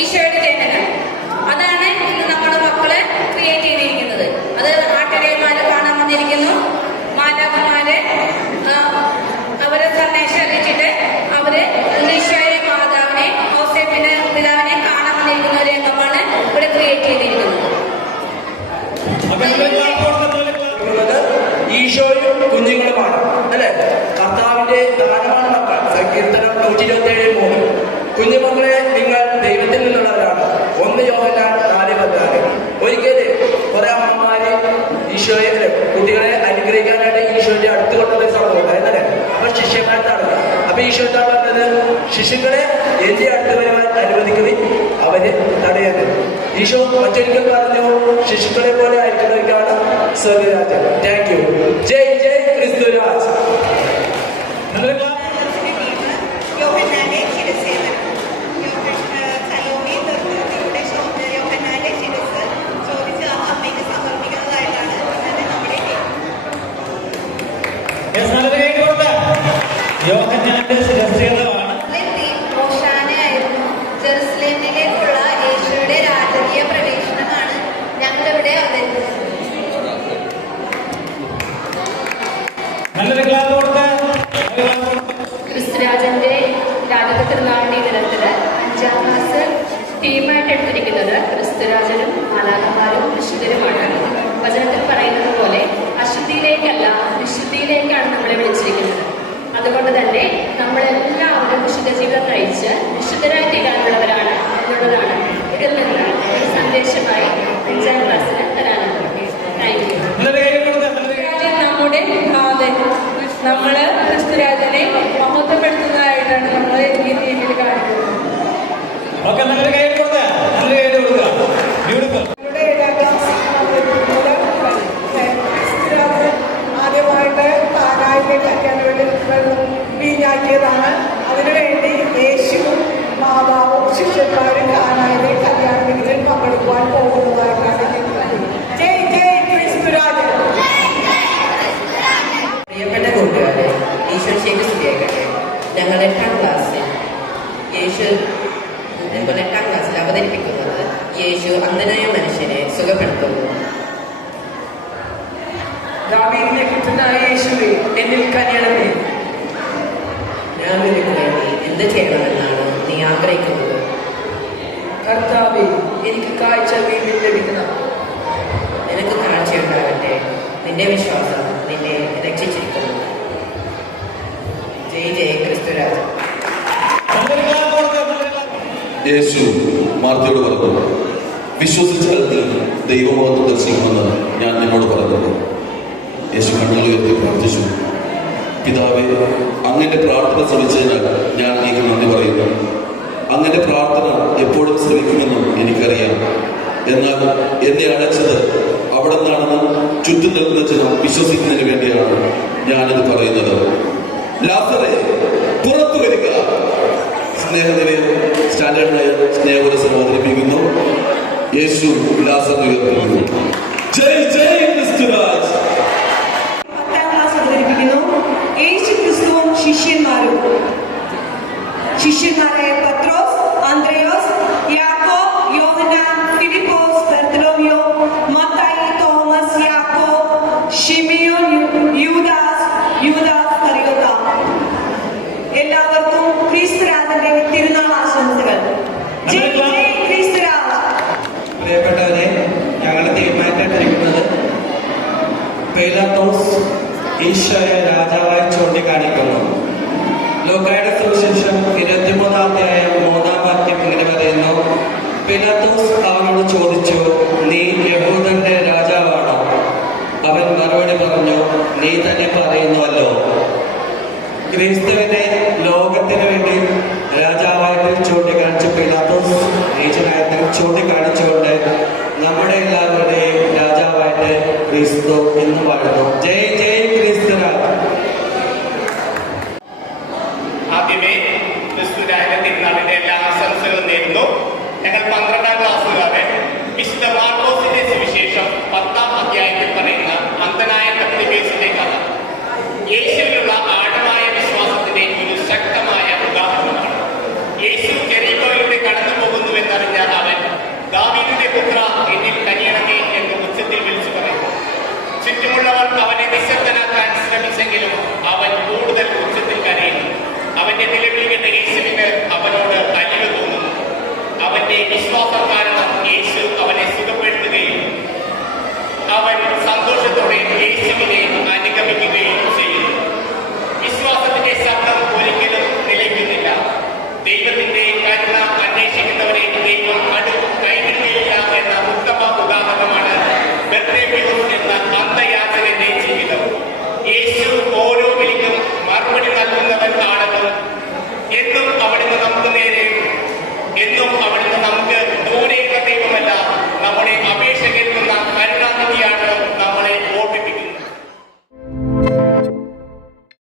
ഈശോയുടെ ജനനം. അതാണ് ഇന്ന് നമ്മുടെ മക്കളെ ക്രിയേറ്റ് ചെയ്തിരിക്കുന്നത്. അത് ആട്ടിടയന്മാര് കാണാൻ വന്നിരിക്കുന്നു. മാതാക്കന്മാര് അവരെ സന്ദേശം അറിയിച്ചിട്ട് അവര് ഈശോയെ മാതാവിനെ ഔസേപ്പിന്റെ പിതാവിനെ കാണാൻ വന്നിരിക്കുന്ന ഒരു രംഗമാണ് ഇവിടെ ക്രിയേറ്റ് ചെയ്തിരിക്കുന്നത്. ഈശോയും കുഞ്ഞുങ്ങളുമാണ് അല്ലെ? കർത്താവിന്റെ ദാനമാണ് മക്കൾ. സങ്കീർത്തനം 127:3. കുഞ്ഞുമക്കളെ, നിങ്ങൾ ദൈവത്തിൽ നിന്നുള്ളവരാണ്. 1 യോഹന്നാൻ 4:14. ഒരിക്കല് കുറെ അമ്മമാര് ഈശോയെ കുട്ടികളെ അനുഗ്രഹിക്കാനായിട്ട് ഈശോയുടെ അടുത്ത് കൊണ്ടുപോയി സംഭവം ഉണ്ടായിരുന്നല്ലേ? അപ്പൊ ശിഷ്യന്മാർ തടഞ്ഞു. അപ്പൊ ഈശോ എന്താ പറഞ്ഞത്? ശിശുക്കളെ എന്റെ അടുത്ത് വരുവാൻ അനുവദിക്കുകയും അവര് തടയരുത്. ഈശോ മറ്റൊരിക്കൽ പറഞ്ഞു, ശിശുക്കളെ പോലെ ആയിരിക്കുന്നവർക്കാണ് സ്വർഗരാജ്യം. Thank you. ജയ് ജയ് ക്രിസ്തുരാജ്. ജെറുസലേമിലേക്കുള്ള യേശുവിടെ രാജകീയ പ്രവേശനമാണ് ഞങ്ങളിവിടെ അവതരിപ്പിച്ചത്. ക്രിസ്തുരാജന്റെ രാജക തിരുനാളിന്റെ ദിനത്തില് 5ാം ക്ലാസ് തീമായിട്ട് എടുത്തിരിക്കുന്നത് ക്രിസ്തുരാജനും മാലാഖമാരും വിശുദ്ധരുമാണ്. വചനത്തിൽ പറയുന്നത് പോലെ അശുദ്ധിയിലേക്കല്ല വിശുദ്ധിയിലേക്കാണ് നമ്മളെ വിളിച്ചിരിക്കുന്നത്. അതുകൊണ്ട് തന്നെ നമ്മളെല്ലാവരും വിശുദ്ധ ജീവിതം നയിച്ച് വിശുദ്ധരായി തീരാനുള്ളവരാണ് എന്നുള്ളതാണ് ഇതിൽ നിന്ന് ഒരു സന്ദേശമായി 5ാം ക്ലാസ്സിന് തരാനുള്ളത്. Thank you. നമ്മുടെ നാഥൻ, നമ്മള് ക്രിസ്തുരാജനെ മഹത്വപ്പെടുത്തുന്നതായിട്ടാണ് നമ്മൾ ഈ രീതിയിൽ കാണിക്കുന്നത്. ആദ്യമായിട്ട് കാനായിലെ കല്യാണങ്ങളിൽ വീഞ്ഞാക്കിയതാണ്. അതിനുവേണ്ടി യേശുവും മാതാവും ശിഷ്യന്മാരും കാനായിലെ കല്യാണങ്ങളിൽ പങ്കെടുക്കുവാൻ പോകുന്നതായിട്ടാണ്. ജയ് ജയ് ക്രിസ്തുരാജൻ. പ്രിയപ്പെട്ട കൂട്ടുകാരെ, ഈശോയ്ക്ക് സ്തുതിയാകട്ടെ. ഞങ്ങൾ 8ാം ക്ലാസ്സിൽ അവതരിപ്പിക്കുന്നത് യേശു അന്ധനായ മനുഷ്യനെ സുഖപ്പെടുത്തുന്നു. ദാവീദിന്റെ പുത്രനായ യേശുവേ, എന്നിൽ കനിയണമേ. ഞാൻ നിനക്ക് വേണ്ടി എന്ത് ചെയ്യണമെന്നാണ് നീ ആഗ്രഹിക്കുന്നത്? കർത്താവേ, എനിക്ക് കാഴ്ച വീണ്ടും ലഭിക്കണം. നിനക്ക് കാഴ്ചയുണ്ടാകട്ടെ. നിന്റെ വിശ്വാസം നിന്നെ രക്ഷിച്ചിരിക്കുന്നു. ജയ് ജയ് ക്രിസ്തുരാജ്. യേശു മാർത്തയോട് പറഞ്ഞു, വിശ്വസിച്ചാൽ നീ ദൈവമഹത്വം ദർശിക്കുമെന്ന് ഞാൻ നിന്നോട് പറഞ്ഞത്. യേശു കണ്ണുകൾ ഉയർത്തി പ്രാർത്ഥിച്ചു. പിതാവേ, അങ്ങന്റെ പ്രാർത്ഥന ശ്രമിച്ചതിനാൽ ഞാൻ നീക്ക് നന്ദി പറയുന്നു. അങ്ങന്റെ പ്രാർത്ഥന എപ്പോഴും ശ്രമിക്കുമെന്നും എനിക്കറിയാം. എന്നാൽ എന്നെ അടച്ചത് അവിടെ നിന്നാണെന്ന് ചുറ്റും നിൽക്കുന്ന ജനം വിശ്വസിക്കുന്നതിന് വേണ്ടിയാണ് ഞാനിത് പറയുന്നത്. ലാസറേ, പുറത്തു വരിക. സ്നേഹനിലയം സ്റ്റാൻഡേർഡായ സ്നേഹപുരസ്സരം അവതരിപ്പിക്കുന്നു. യേശു ലാസറിനെ ഉയർത്തുന്നു. ജയ് ജയ് ക്രിസ്തുരാജ്. 10ാം ക്ലാസ് അവതരിപ്പിക്കുന്നു യേശു ക്രിസ്തുവും ശിഷ്യന്മാരും. ശിഷ്യന്മാരായ പത്രോസ്, അന്ത്രയോസ്, യാക്കോബ്, യോഹന്നാൻ, ഫിലിപ്പോസ്, ബർത്തലോമിയോ, മത്തായി, തോമസ്, യാക്കോബ്, ശിമിയോൻ, യൂദാസ് കറിയോത്ത. എല്ലാവർക്കും ക്രിസ്തുരാജന്റെ തിരുനാൾ ആശംസകൾ. ജയ് ജയ് ക്രിസ്തുരാജ്. പ്രിയപ്പെട്ടവരെ, ഞങ്ങൾ തീരുമാനിച്ചിരിക്കുന്നത് പീലാത്തോസ് ഈശോയെ രാജാവായി ചൂണ്ടിക്കാണിക്കുന്നു. ലൂക്കായുടെ സുവിശേഷം 23-ാം അധ്യായം 3-ാം വാക്യം ഇങ്ങനെ പറയുന്നു: പീലാത്തോസ് അവനോട് ചോദിച്ചു, നീ യഹൂദന്റെ രാജാവാണോ? അവൻ മറുപടി പറഞ്ഞു, നീ തന്നെ പറയുന്നുവല്ലോ. ക്രിസ്തുവിനെ ലോകത്തിന് വേണ്ടി രാജാവായിട്ട് ചൂണ്ടിക്കാണിച്ച പീലാത്തോസ് നീചനായിട്ട് ചൂണ്ടിക്കാണിച്ചുകൊണ്ട് നമ്മുടെ എല്ലാവരുടെയും രാജാവായിട്ട് ക്രിസ്തു എന്ന് വാഴുന്നു. ജയ് ജയ് ക്രിസ്തുരാജ്. ആദ്യമേ ക്രിസ്തുരാജന്റെ തിരുനാളിന്റെ എല്ലാ ആശംസകളും നേരുന്നു. ഞങ്ങൾ 12ാം ക്ലാസ്സുകാരെ വിശുദ്ധ മാർക്കോസിന്റെ സുവിശേഷം 10-ാം അധ്യായത്തിൽ പറയുന്ന അന്ധനായ കത്തിബേസിന്റെ കഥ യേശുവിലുള്ള ആഴമായ വിശ്വാസത്തിന്റെ ഒരു ശക്തമായ ഉദാഹരണമാണ്. യേശു ജെറിക്കോയിലൂടെ കടന്നു പോകുന്നുവെന്നറിഞ്ഞ ശ്രമിച്ചെങ്കിലും അവൻ കൂടുതൽ ഉച്ചത്തിൽ കരയുന്നു. അവന്റെ നിലവിളി കേട്ട യേശുവിന് അവനോട് അലിവ് തോന്നുന്നു. അവന്റെ വിശ്വാസം കാരണം യേശു അവനെ